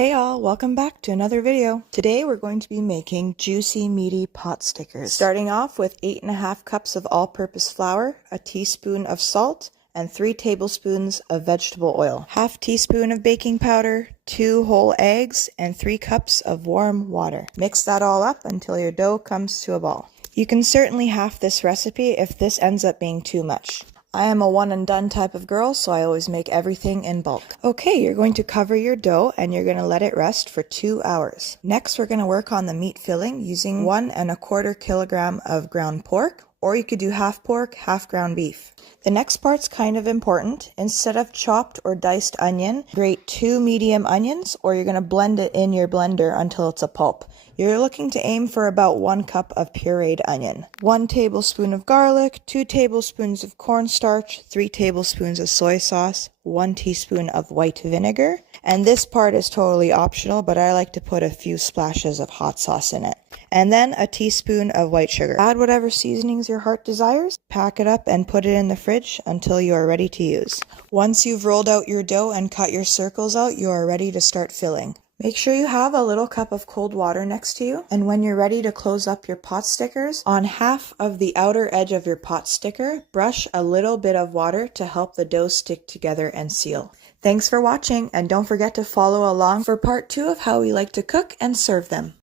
Hey all, welcome back to another video. Today we're going to be making juicy, meaty pot stickers. Starting off with 8.5 cups of all-purpose flour, a teaspoon of salt, and 3 tablespoons of vegetable oil, half teaspoon of baking powder, 2 whole eggs, and 3 cups of warm water. Mix that all up until your dough comes to a ball. You can certainly half this recipe if this ends up being too much. I am a one and done type of girl, so I always make everything in bulk. Okay, you're going to cover your dough and you're going to let it rest for 2 hours. Next, we're going to work on the meat filling using 1 1/4 kilogram of ground pork, or you could do half pork, half ground beef. The next part's kind of important. Instead of chopped or diced onion, grate 2 medium onions, or you're going to blend it in your blender until it's a pulp. You're looking to aim for about 1 cup of pureed onion. 1 tablespoon of garlic, 2 tablespoons of cornstarch, 3 tablespoons of soy sauce, 1 teaspoon of white vinegar. And this part is totally optional, but I like to put a few splashes of hot sauce in it. And then a teaspoon of white sugar. Add whatever seasonings your heart desires. Pack it up and put it in the fridge until you are ready to use. Once you've rolled out your dough and cut your circles out, you are ready to start filling. Make sure you have a little cup of cold water next to you, and when you're ready to close up your pot stickers, on half of the outer edge of your pot sticker, brush a little bit of water to help the dough stick together and seal. Thanks for watching, and don't forget to follow along for part 2 of how we like to cook and serve them.